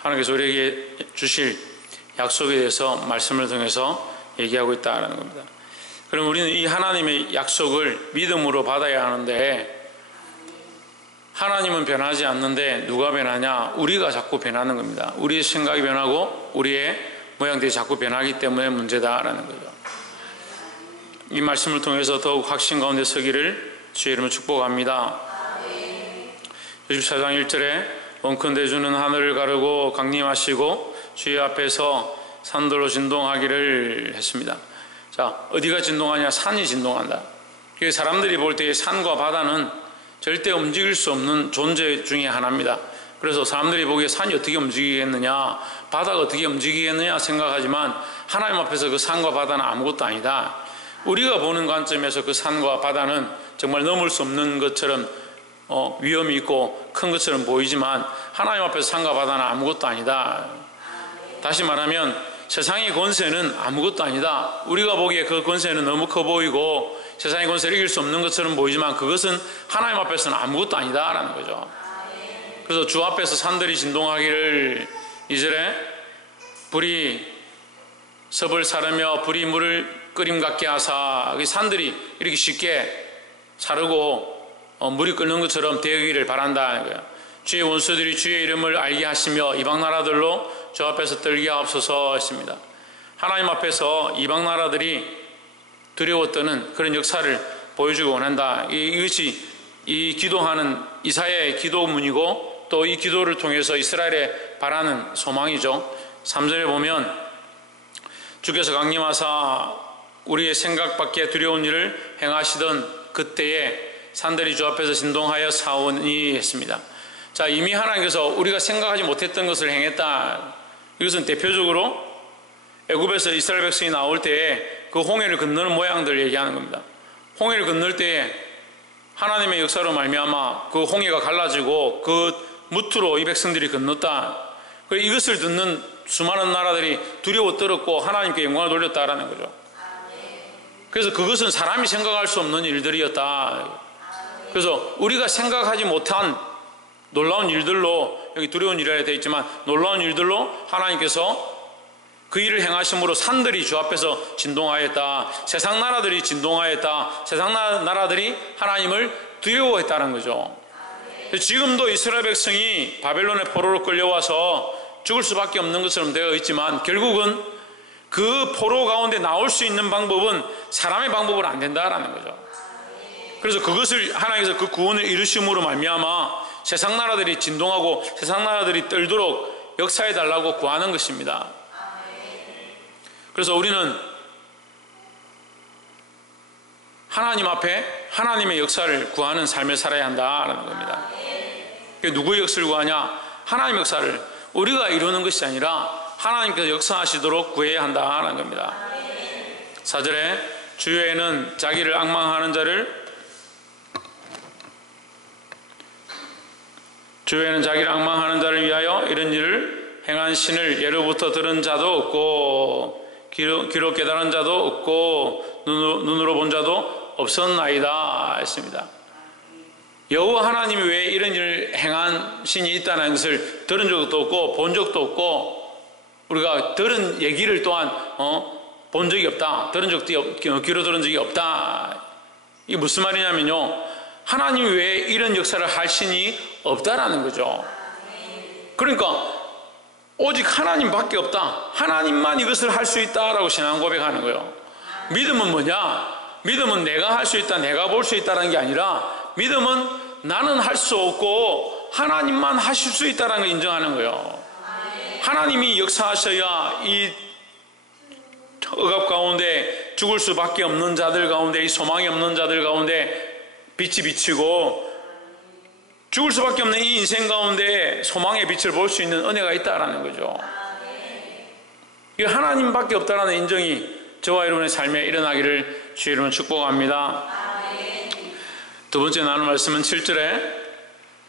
하나님께서 우리에게 주실 약속에 대해서 말씀을 통해서 얘기하고 있다는 겁니다. 그럼 우리는 이 하나님의 약속을 믿음으로 받아야 하는데, 하나님은 변하지 않는데 누가 변하냐? 우리가 자꾸 변하는 겁니다. 우리의 생각이 변하고 우리의 모양들이 자꾸 변하기 때문에 문제다라는 거죠. 이 말씀을 통해서 더욱 확신 가운데 서기를 주의 이름으로 축복합니다. 64장 1절에 원컨대 주는 하늘을 가르고 강림하시고 주의 앞에서 산들로 진동하기를 했습니다. 자, 어디가 진동하냐? 산이 진동한다. 사람들이 볼 때 산과 바다는 절대 움직일 수 없는 존재 중에 하나입니다. 그래서 사람들이 보기에 산이 어떻게 움직이겠느냐, 바다가 어떻게 움직이겠느냐 생각하지만 하나님 앞에서 그 산과 바다는 아무것도 아니다. 우리가 보는 관점에서 그 산과 바다는 정말 넘을 수 없는 것처럼 위험이 있고 큰 것처럼 보이지만 하나님 앞에서 산과 바다는 아무것도 아니다. 다시 말하면 세상의 권세는 아무것도 아니다. 우리가 보기에 그 권세는 너무 커 보이고 세상의 권세를 이길 수 없는 것처럼 보이지만 그것은 하나님 앞에서는 아무것도 아니다라는 거죠. 그래서 주 앞에서 산들이 진동하기를, 2절에 불이 섭을 사르며 불이 물을 끓임 같게 하사, 산들이 이렇게 쉽게 사르고 물이 끓는 것처럼 되기를 바란다는 거예요. 주의 원수들이 주의 이름을 알게 하시며 이방 나라들로 주 앞에서 떨게 하옵소서 했습니다. 하나님 앞에서 이방 나라들이 두려워 떠는 그런 역사를 보여주고 원한다. 이것이 이 기도하는 이사야의 기도문이고 또 이 기도를 통해서 이스라엘에 바라는 소망이죠. 3절에 보면 주께서 강림하사 우리의 생각 밖에 두려운 일을 행하시던 그때에 산들이 주 앞에서 진동하여 사오니 했습니다. 자, 이미 하나님께서 우리가 생각하지 못했던 것을 행했다. 이것은 대표적으로 애굽에서 이스라엘 백성이 나올 때에 그 홍해를 건너는 모양들을 얘기하는 겁니다. 홍해를 건널 때에 하나님의 역사로 말미암아 그 홍해가 갈라지고 그 무트로 이 백성들이 건넜다. 이것을 듣는 수많은 나라들이 두려워 떨었고 하나님께 영광을 돌렸다라는 거죠. 그래서 그것은 사람이 생각할 수 없는 일들이었다. 그래서 우리가 생각하지 못한 놀라운 일들로, 여기 두려운 일이라 되어 있지만 놀라운 일들로 하나님께서 그 일을 행하심으로 산들이 주 앞에서 진동하였다. 세상 나라들이 진동하였다. 세상 나라들이 하나님을 두려워했다는 거죠. 지금도 이스라엘 백성이 바벨론의 포로로 끌려와서 죽을 수밖에 없는 것처럼 되어 있지만 결국은 그 포로 가운데 나올 수 있는 방법은 사람의 방법으로 안 된다라는 거죠. 그래서 그것을 하나님께서 그 구원을 이루심으로 말미암아 세상 나라들이 진동하고 세상 나라들이 떨도록 역사해 달라고 구하는 것입니다. 그래서 우리는 하나님 앞에 하나님의 역사를 구하는 삶을 살아야 한다라는 겁니다. 누구의 역사를 구하냐? 하나님의 역사를 우리가 이루는 것이 아니라 하나님께서 역사하시도록 구해야 한다라는 겁니다. 4절에 주위에는 자기를 앙망하는 자를 위하여 이런 일을 행한 신을 예로부터 들은 자도 없고 귀로 깨달은 자도 없고 눈으로 본 자도 없었나이다 했습니다. 여호와 하나님이 왜 이런 일을 행한 신이 있다는 것을 들은 적도 없고 본 적도 없고 우리가 들은 얘기를 또한 본 적이 없다. 귀로 들은 적이 없다. 이게 무슨 말이냐면요, 하나님이 왜 이런 역사를 할 신이 없다라는 거죠. 그러니까 오직 하나님밖에 없다. 하나님만 이것을 할 수 있다라고 신앙 고백하는 거예요. 믿음은 뭐냐? 믿음은 내가 할 수 있다, 내가 볼 수 있다는 게 아니라 믿음은 나는 할 수 없고 하나님만 하실 수 있다는 걸 인정하는 거예요. 하나님이 역사하셔야 이 억압 가운데 죽을 수밖에 없는 자들 가운데, 이 소망이 없는 자들 가운데 빛이 비치고 죽을 수밖에 없는 이 인생 가운데 소망의 빛을 볼 수 있는 은혜가 있다라는 거죠. 이 하나님밖에 없다라는 인정이 저와 여러분의 삶에 일어나기를 주의 이름으로 축복합니다. 두 번째 나눌 말씀은 7절에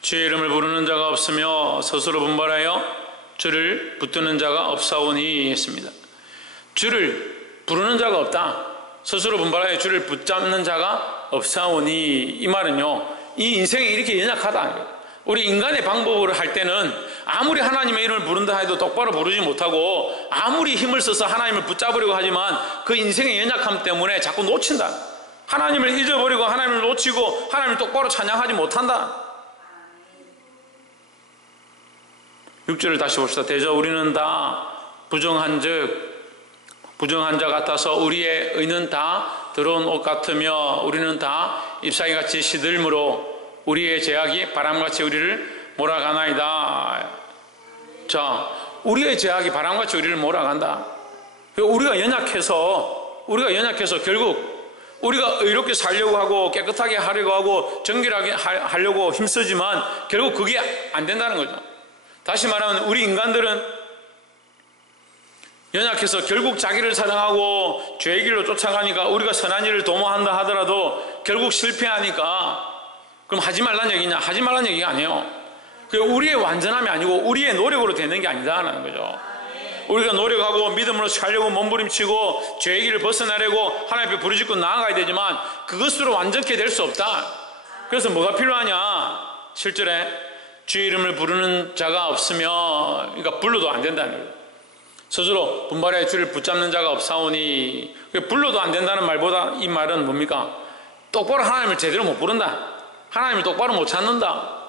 주의 이름을 부르는 자가 없으며 스스로 분발하여 주를 붙드는 자가 없사오니 했습니다. 주를 부르는 자가 없다. 스스로 분발하여 주를 붙잡는 자가 없사오니, 이 말은요, 이 인생이 이렇게 연약하다. 우리 인간의 방법으로 할 때는 아무리 하나님의 이름을 부른다 해도 똑바로 부르지 못하고 아무리 힘을 써서 하나님을 붙잡으려고 하지만 그 인생의 연약함 때문에 자꾸 놓친다. 하나님을 잊어버리고 하나님을 놓치고 하나님을 똑바로 찬양하지 못한다. 6절을 다시 봅시다. 대저 우리는 다 부정한 자 같아서 우리의 의는 다 더러운 옷 같으며 우리는 다 잎사귀같이 시들므로 우리의 죄악이 바람같이 우리를 몰아가나이다. 자, 우리의 죄악이 바람같이 우리를 몰아간다. 우리가 연약해서 결국 우리가 의롭게 살려고 하고 깨끗하게 하려고 하고 정결하게 하려고 힘쓰지만 결국 그게 안 된다는 거죠. 다시 말하면 우리 인간들은 연약해서 결국 자기를 사랑하고 죄의 길로 쫓아가니까 우리가 선한 일을 도모한다 하더라도 결국 실패하니까 그럼 하지 말란 얘기냐? 하지 말란 얘기가 아니에요. 우리의 완전함이 아니고 우리의 노력으로 되는 게 아니다라는 거죠. 우리가 노력하고 믿음으로 살려고 몸부림치고 죄의 길을 벗어나려고 하나님 앞에 부르짖고 나아가야 되지만 그것으로 완전케 될 수 없다. 그래서 뭐가 필요하냐? 7절에 주의 이름을 부르는 자가 없으며, 그러니까 불러도 안 된다는 거예요. 스스로 분발해 주를 붙잡는 자가 없사오니, 불러도 안 된다는 말보다 이 말은 뭡니까? 똑바로 하나님을 제대로 못 부른다. 하나님을 똑바로 못 찾는다.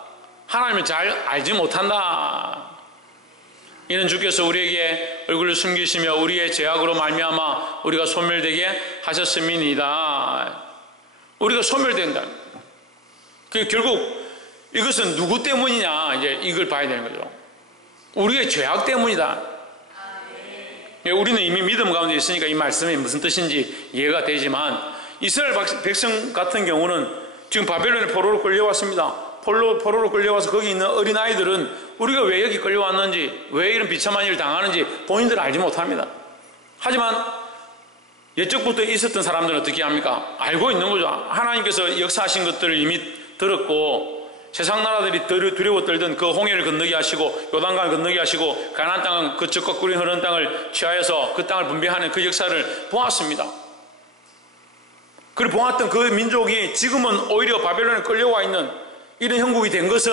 하나님을 잘 알지 못한다. 이는 주께서 우리에게 얼굴을 숨기시며 우리의 죄악으로 말미암아 우리가 소멸되게 하셨음이니이다. 우리가 소멸된다. 결국 이것은 누구 때문이냐, 이제 이걸 봐야 되는 거죠. 우리의 죄악 때문이다. 우리는 이미 믿음 가운데 있으니까 이 말씀이 무슨 뜻인지 이해가 되지만 이스라엘 백성 같은 경우는 지금 바벨론의 포로로 끌려왔습니다. 포로로 끌려와서 거기 있는 어린아이들은 우리가 왜 여기 끌려왔는지, 왜 이런 비참한 일을 당하는지 본인들은 알지 못합니다. 하지만 옛적부터 있었던 사람들은 어떻게 합니까? 알고 있는 거죠. 하나님께서 역사하신 것들을 이미 들었고 세상 나라들이 두려워 떨던 그 홍해를 건너게 하시고 요단강을 건너게 하시고 가나안 땅은 그 적과 꿀이 흐르는 땅을 취하여서 그 땅을 분배하는 그 역사를 보았습니다. 그리고 보았던 그 민족이 지금은 오히려 바벨론에 끌려와 있는 이런 형국이 된 것은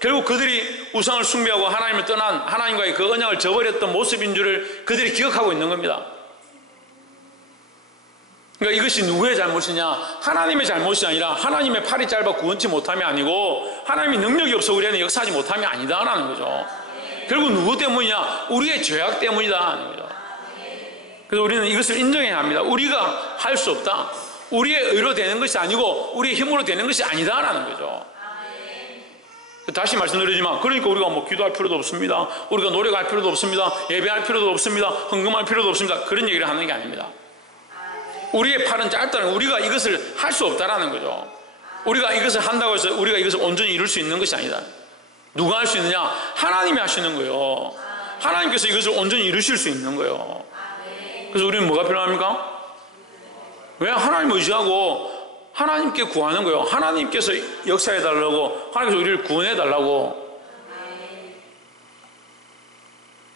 결국 그들이 우상을 숭배하고 하나님을 떠난 하나님과의 그 언약을 저버렸던 모습인 줄을 그들이 기억하고 있는 겁니다. 그러니까 이것이 누구의 잘못이냐? 하나님의 잘못이 아니라 하나님의 팔이 짧아 구원치 못함이 아니고 하나님의 능력이 없어 우리에는 역사하지 못함이 아니다라는 거죠. 결국 누구 때문이냐? 우리의 죄악 때문이다라는 거죠. 그래서 우리는 이것을 인정해야 합니다. 우리가 할 수 없다. 우리의 의로 되는 것이 아니고 우리의 힘으로 되는 것이 아니다라는 거죠. 다시 말씀드리지만 그러니까 우리가 뭐 기도할 필요도 없습니다. 우리가 노력할 필요도 없습니다. 예배할 필요도 없습니다. 헌금할 필요도 없습니다. 그런 얘기를 하는 게 아닙니다. 우리의 팔은 짧다는, 우리가 이것을 할 수 없다라는 거죠. 우리가 이것을 한다고 해서 우리가 이것을 온전히 이룰 수 있는 것이 아니다. 누가 할 수 있느냐? 하나님이 하시는 거예요. 하나님께서 이것을 온전히 이루실 수 있는 거예요. 그래서 우리는 뭐가 필요합니까? 왜? 하나님 의지하고 하나님께 구하는 거예요. 하나님께서 역사해 달라고, 하나님께서 우리를 구원해 달라고.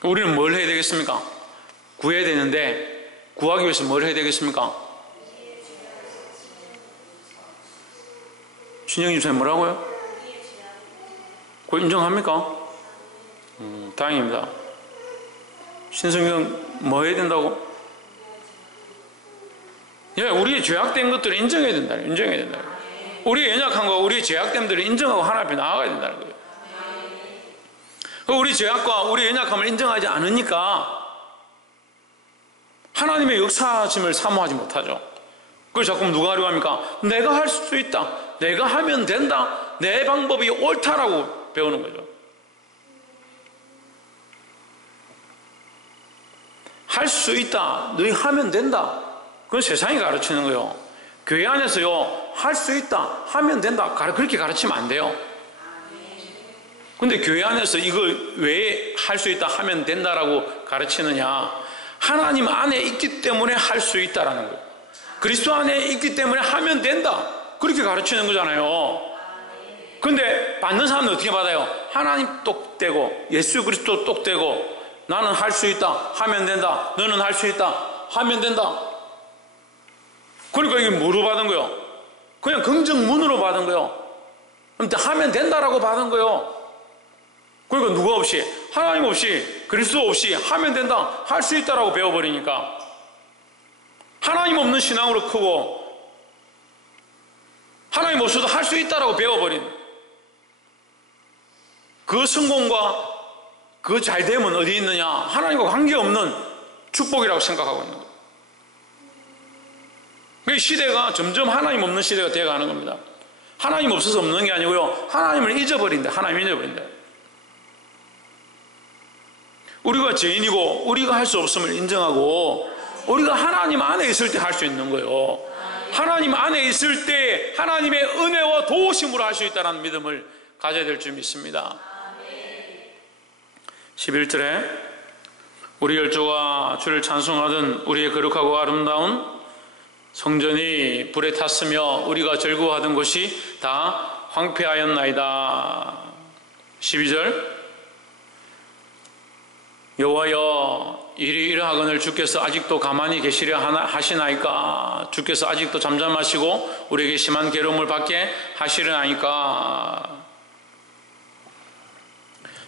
우리는 뭘 해야 되겠습니까? 구해야 되는데 구하기 위해서 뭘 해야 되겠습니까? 신영님 선생님 뭐라고요? 그거 인정합니까? 다행입니다. 신성경 뭐 해야 된다고? 예, 우리의 죄악된 것들을 인정해야 된다. 인정해야 된다. 우리의 연약한 거, 우리의 죄악됨들을 인정하고 하나님 앞에 나아가야 된다는 거예요. 우리 죄악과 우리의 연약함을 인정하지 않으니까 하나님의 역사심을 사모하지 못하죠. 그걸 자꾸 누가 하려고 합니까? 내가 할 수 있다. 내가 하면 된다. 내 방법이 옳다라고 배우는 거죠. 할 수 있다. 너희 하면 된다. 그건 세상이 가르치는 거예요. 교회 안에서요, 할 수 있다. 하면 된다. 그렇게 가르치면 안 돼요. 근데 교회 안에서 이걸 왜 할 수 있다. 하면 된다라고 가르치느냐? 하나님 안에 있기 때문에 할 수 있다라는 거예요. 그리스도 안에 있기 때문에 하면 된다. 그렇게 가르치는 거잖아요. 근데 받는 사람은 어떻게 받아요? 하나님 똑되고 예수 그리스도 똑되고 나는 할 수 있다. 하면 된다. 너는 할 수 있다. 하면 된다. 그러니까 이게 뭐로 받은 거예요? 그냥 긍정문으로 받은 거예요. 아무튼 하면 된다라고 받은 거예요. 그러니까 누가 없이, 하나님 없이, 그리스도 없이 하면 된다, 할 수 있다라고 배워버리니까 하나님 없는 신앙으로 크고 하나님 없어도 할 수 있다라고 배워버린 그 성공과 그 잘됨은 어디 있느냐? 하나님과 관계없는 축복이라고 생각하고 있는 거예요. 그 시대가 점점 하나님 없는 시대가 되어가는 겁니다. 하나님 없어서 없는 게 아니고요, 하나님을 잊어버린다. 하나님 잊어버린다. 우리가 죄인이고 우리가 할 수 없음을 인정하고 우리가 하나님 안에 있을 때 할 수 있는 거예요. 하나님 안에 있을 때 하나님의 은혜와 도우심으로 할 수 있다는 믿음을 가져야 될 줄 믿습니다. 11절에 우리 열조가 주를 찬송하던 우리의 거룩하고 아름다운 성전이 불에 탔으며 우리가 즐거워하던 곳이 다 황폐하였나이다. 12절 여호와여 일이 이러하거늘 주께서 아직도 가만히 계시려 하시나이까? 주께서 아직도 잠잠하시고 우리에게 심한 괴로움을 받게 하시려나이까?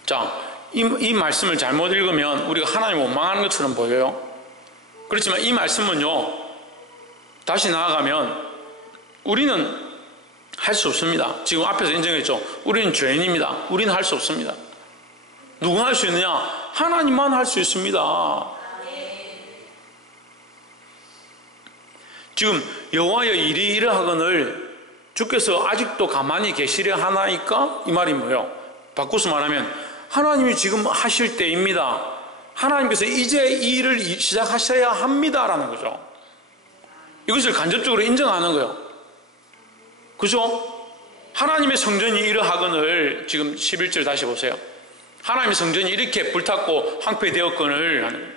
자, 이 말씀을 잘못 읽으면 우리가 하나님 원망하는 것처럼 보여요. 그렇지만 이 말씀은요, 다시 나아가면 우리는 할 수 없습니다. 지금 앞에서 인정했죠. 우리는 죄인입니다. 우리는 할 수 없습니다. 누가 할 수 있느냐? 하나님만 할 수 있습니다. 지금 여호와여 일이 이러하거늘 주께서 아직도 가만히 계시려 하나이까? 이 말이 뭐예요? 바꿔서 말하면 하나님이 지금 하실 때입니다. 하나님께서 이제 이 일을 시작하셔야 합니다라는 거죠. 이것을 간접적으로 인정하는 거예요. 그죠? 하나님의 성전이 이러하거늘, 지금 11절 다시 보세요. 하나님의 성전이 이렇게 불탔고 황폐되었거늘 하는 거예요.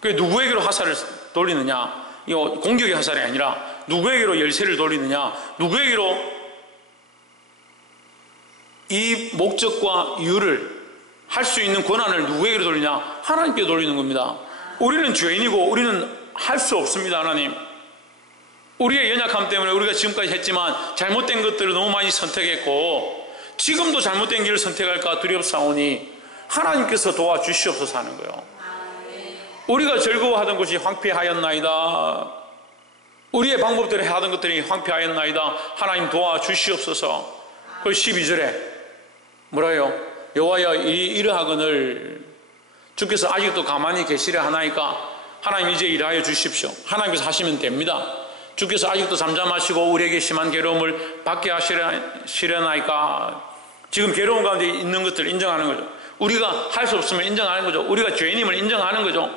그게 누구에게로 화살을 돌리느냐? 이거 공격의 화살이 아니라 누구에게로 열쇠를 돌리느냐? 누구에게로 이 목적과 이유를 할 수 있는 권한을 누구에게로 돌리냐? 하나님께 돌리는 겁니다. 우리는 죄인이고 우리는 할 수 없습니다. 하나님, 우리의 연약함 때문에 우리가 지금까지 했지만 잘못된 것들을 너무 많이 선택했고 지금도 잘못된 길을 선택할까 두렵사오니 하나님께서 도와주시옵소서 하는 거예요. 우리가 즐거워하던 것이 황폐하였나이다. 우리의 방법대로 하던 것들이 황폐하였나이다. 하나님 도와주시옵소서. 그리고 12절에 뭐라요? 여호와여 이러하거늘 주께서 아직도 가만히 계시려 하나이까? 하나님 이제 일하여 주십시오. 하나님께서 하시면 됩니다. 주께서 아직도 잠잠하시고 우리에게 심한 괴로움을 받게 하시려나이까? 지금 괴로운 가운데 있는 것들을 인정하는 거죠. 우리가 할 수 없음을 인정하는 거죠. 우리가 죄인임을 인정하는 거죠.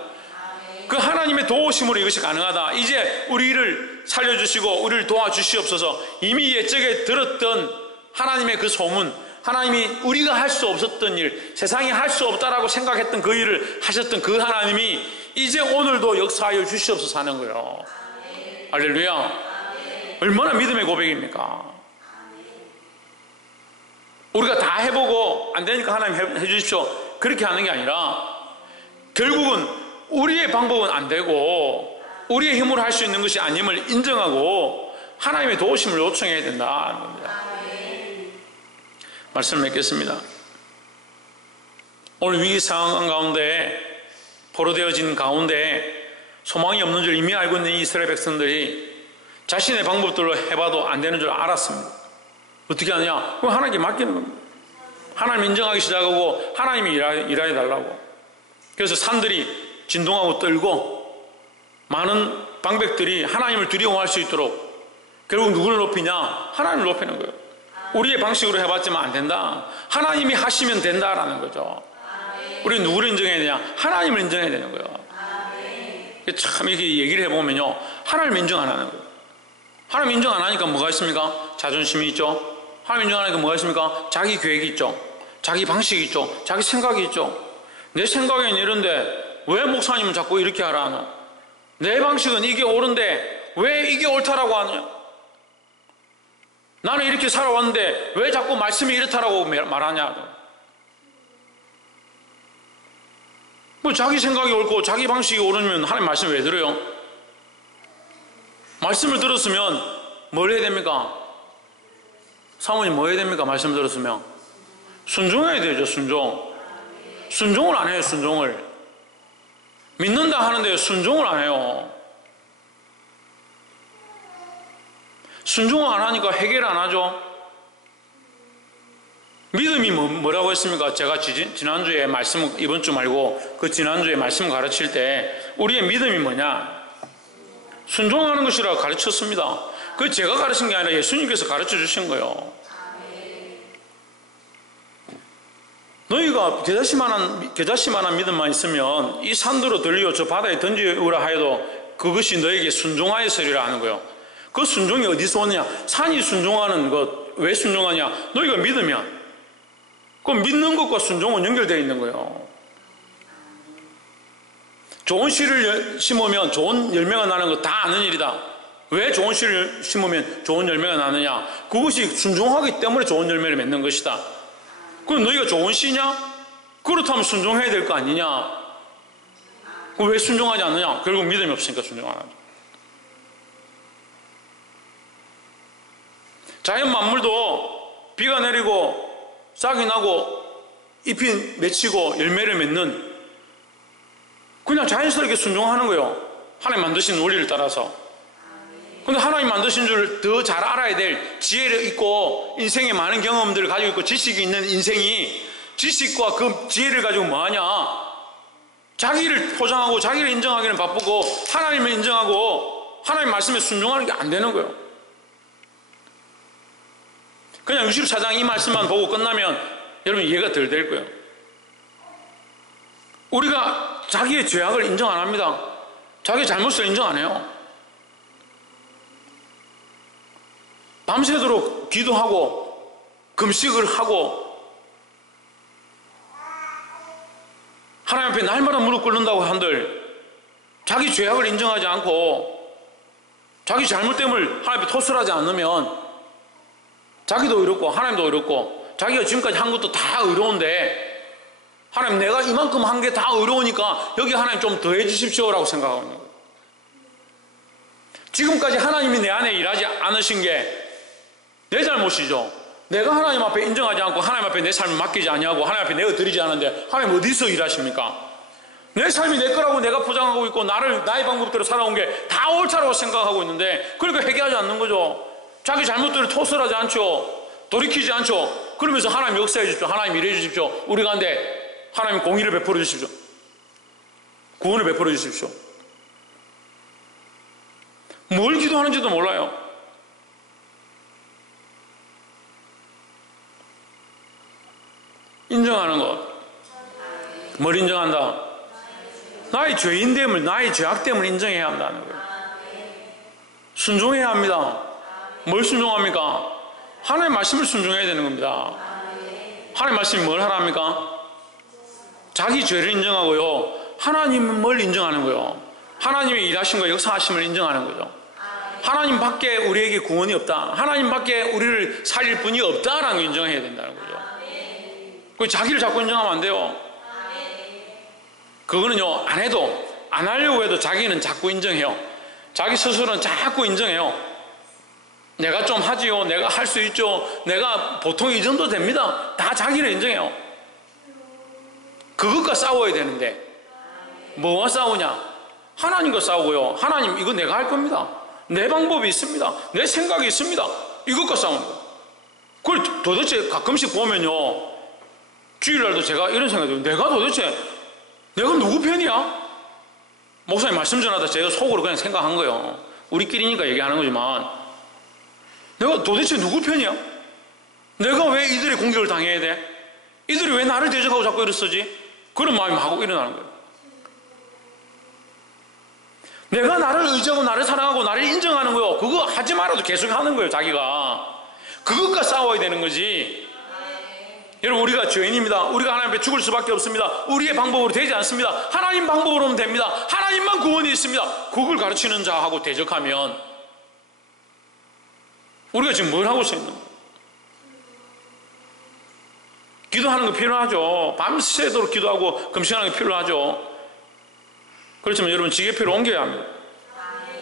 그 하나님의 도우심으로 이것이 가능하다. 이제 우리를 살려주시고 우리를 도와주시옵소서. 이미 옛적에 들었던 하나님의 그 소문, 하나님이 우리가 할 수 없었던 일, 세상이 할 수 없다라고 생각했던 그 일을 하셨던 그 하나님이 이제 오늘도 역사하여 주시옵소서 하는 거예요. 할렐루야. 얼마나 믿음의 고백입니까? 우리가 다 해보고 안 되니까 하나님 해주십시오, 그렇게 하는 게 아니라 결국은 우리의 방법은 안 되고 우리의 힘으로 할 수 있는 것이 아님을 인정하고 하나님의 도우심을 요청해야 된다는 겁니다. 말씀을 맺겠습니다. 오늘 위기 상황 가운데, 포로되어진 가운데 소망이 없는 줄 이미 알고 있는 이스라엘 백성들이 자신의 방법들로 해봐도 안 되는 줄 알았습니다. 어떻게 하느냐? 그럼 하나님께 맡기는 겁니다. 하나님 인정하기 시작하고 하나님이 일하여 달라고. 그래서 산들이 진동하고 떨고 많은 방백들이 하나님을 두려워할 수 있도록 결국 누구를 높이냐? 하나님을 높이는 거예요. 우리의 방식으로 해봤지만 안 된다. 하나님이 하시면 된다라는 거죠. 우리는 누구를 인정해야 되냐? 하나님을 인정해야 되는 거예요. 참 이렇게 얘기를 해보면요, 하나님 인정 안 하는 거예요. 하나님 인정 안 하니까 뭐가 있습니까? 자존심이 있죠. 하나님 인정 안 하니까 뭐가 있습니까? 자기 계획이 있죠. 자기 방식이 있죠. 자기 생각이 있죠. 내 생각에는 이런데 왜 목사님은 자꾸 이렇게 하라 하노? 내 방식은 이게 옳은데 왜 이게 옳다라고 하느냐? 나는 이렇게 살아왔는데 왜 자꾸 말씀이 이렇다라고 말하냐? 뭐 자기 생각이 옳고 자기 방식이 옳으면 하나님 말씀 왜 들어요? 말씀을 들었으면 뭘 해야 됩니까? 사모님 뭐 해야 됩니까? 말씀 들었으면 순종해야 되죠. 순종을 안 해요. 순종을 믿는다 하는데 순종을 안 해요. 순종을 안 하니까 해결 안 하죠. 믿음이 뭐라고 했습니까? 제가 지난주에 말씀, 이번 주 말고 그 지난주에 말씀 가르칠 때 우리의 믿음이 뭐냐? 순종하는 것이라고 가르쳤습니다. 그 제가 가르친 게 아니라 예수님께서 가르쳐 주신 거예요. 너희가 겨자씨만한 믿음만 있으면 이 산도로 들려 저 바다에 던지우라 하여도 그것이 너에게 순종하였으리라 하는 거예요. 그 순종이 어디서 오느냐? 산이 순종하는 것, 왜 순종하냐? 너희가 믿으면 그 믿는 것과 순종은 연결되어 있는 거예요. 좋은 씨를 심으면 좋은 열매가 나는 거 다 아는 일이다. 왜 좋은 씨를 심으면 좋은 열매가 나느냐? 그것이 순종하기 때문에 좋은 열매를 맺는 것이다. 그럼 너희가 좋은 씨냐? 그렇다면 순종해야 될 거 아니냐? 왜 순종하지 않느냐? 결국 믿음이 없으니까 순종 안 하죠. 자연 만물도 비가 내리고 싹이 나고 잎이 맺히고 열매를 맺는 그냥 자연스럽게 순종하는 거예요. 하나님 만드신 원리를 따라서. 근데 하나님 만드신 줄 더 잘 알아야 될 지혜를 있고 인생에 많은 경험들을 가지고 있고 지식이 있는 인생이 지식과 그 지혜를 가지고 뭐하냐? 자기를 포장하고 자기를 인정하기는 바쁘고 하나님을 인정하고 하나님 말씀에 순종하는 게 안 되는 거예요. 그냥 64장 이 말씀만 보고 끝나면 여러분 이해가 덜 될 거예요. 우리가 자기의 죄악을 인정 안 합니다. 자기의 잘못을 인정 안 해요. 밤새도록 기도하고 금식을 하고 하나님 앞에 날마다 무릎 꿇는다고 한들 자기 죄악을 인정하지 않고 자기 잘못됨을 하나님 앞에 토설하지 않으면 자기도 의롭고 하나님도 의롭고 자기가 지금까지 한 것도 다 의로운데 하나님 내가 이만큼 한 게 다 의로우니까 여기 하나님 좀 더해 주십시오라고 생각하고 있는 거예요. 지금까지 하나님이 내 안에 일하지 않으신 게 내 잘못이죠. 내가 하나님 앞에 인정하지 않고 하나님 앞에 내 삶을 맡기지 아니하고 하나님 앞에 내어 드리지 않는데 하나님 어디서 일하십니까? 내 삶이 내 거라고 내가 포장하고 있고 나의 방법대로 살아온 게 다 옳다고 생각하고 있는데 그러니까 회개하지 않는 거죠. 자기 잘못들을 토설하지 않죠. 돌이키지 않죠. 그러면서 하나님 역사해 주십시오. 하나님 일해 주십시오. 우리 가운데 하나님 공의를 베풀어 주십시오. 구원을 베풀어 주십시오. 뭘 기도하는지도 몰라요. 인정하는 것. 뭘 인정한다? 나의 죄인됨을, 나의 죄악됨을 인정해야 한다는 거예요. 순종해야 합니다. 뭘 순종합니까? 하나님의 말씀을 순종해야 되는 겁니다. 하나님의 말씀이 뭘 하랍니까? 자기 죄를 인정하고요. 하나님을 인정하는 거예요. 하나님의 일하심과 역사하심을 인정하는 거죠. 하나님 밖에 우리에게 구원이 없다. 하나님 밖에 우리를 살릴 분이 없다라는 걸 인정해야 된다는 거죠. 그 자기를 자꾸 인정하면 안 돼요. 그거는요, 안 해도, 안 하려고 해도 자기는 자꾸 인정해요. 자기 스스로는 자꾸 인정해요. 내가 좀 하지요. 내가 할 수 있죠. 내가 보통 이 정도 됩니다. 다 자기를 인정해요. 그것과 싸워야 되는데, 뭐와 싸우냐? 하나님과 싸우고요. 하나님, 이거 내가 할 겁니다. 내 방법이 있습니다. 내 생각이 있습니다. 이것과 싸우는 거예요. 그걸 도대체 가끔씩 보면요. 주일날도 제가 이런 생각이 들어요. 내가 누구 편이야? 목사님 말씀 전하다 제가 속으로 그냥 생각한 거예요. 우리끼리니까 얘기하는 거지만 내가 도대체 누구 편이야? 내가 왜 이들의 공격을 당해야 돼? 이들이 왜 나를 대적하고 자꾸 이러지? 그런 마음이 하고 일어나는 거예요. 내가 나를 의지하고 나를 사랑하고 나를 인정하는 거요. 그거 하지 말아도 계속 하는 거예요. 자기가. 그것과 싸워야 되는 거지. 여러분, 우리가 죄인입니다. 우리가 하나님 앞에 죽을 수밖에 없습니다. 우리의 방법으로 되지 않습니다. 하나님 방법으로 하면 됩니다. 하나님만 구원이 있습니다. 그걸 가르치는 자하고 대적하면 우리가 지금 뭘 하고 있는 거예요? 기도하는 거 필요하죠. 밤새도록 기도하고 금식하는 게 필요하죠. 그렇지만 여러분, 지게표를 옮겨야 합니다.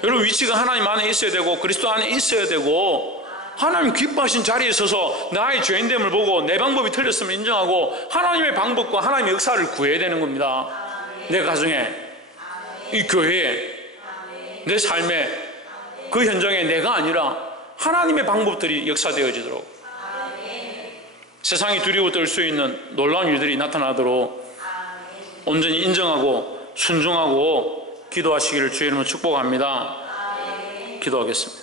여러분, 위치가 하나님 안에 있어야 되고 그리스도 안에 있어야 되고 하나님 기뻐하신 자리에 서서 나의 죄인됨을 보고 내 방법이 틀렸음을 인정하고 하나님의 방법과 하나님의 역사를 구해야 되는 겁니다. 내 가정에, 이 교회에, 내 삶에, 그 현장에 내가 아니라 하나님의 방법들이 역사되어지도록, 세상이 두려워 떨 수 있는 놀라운 일들이 나타나도록 온전히 인정하고 순종하고 기도하시기를 주의 이름으로 축복합니다. 기도하겠습니다.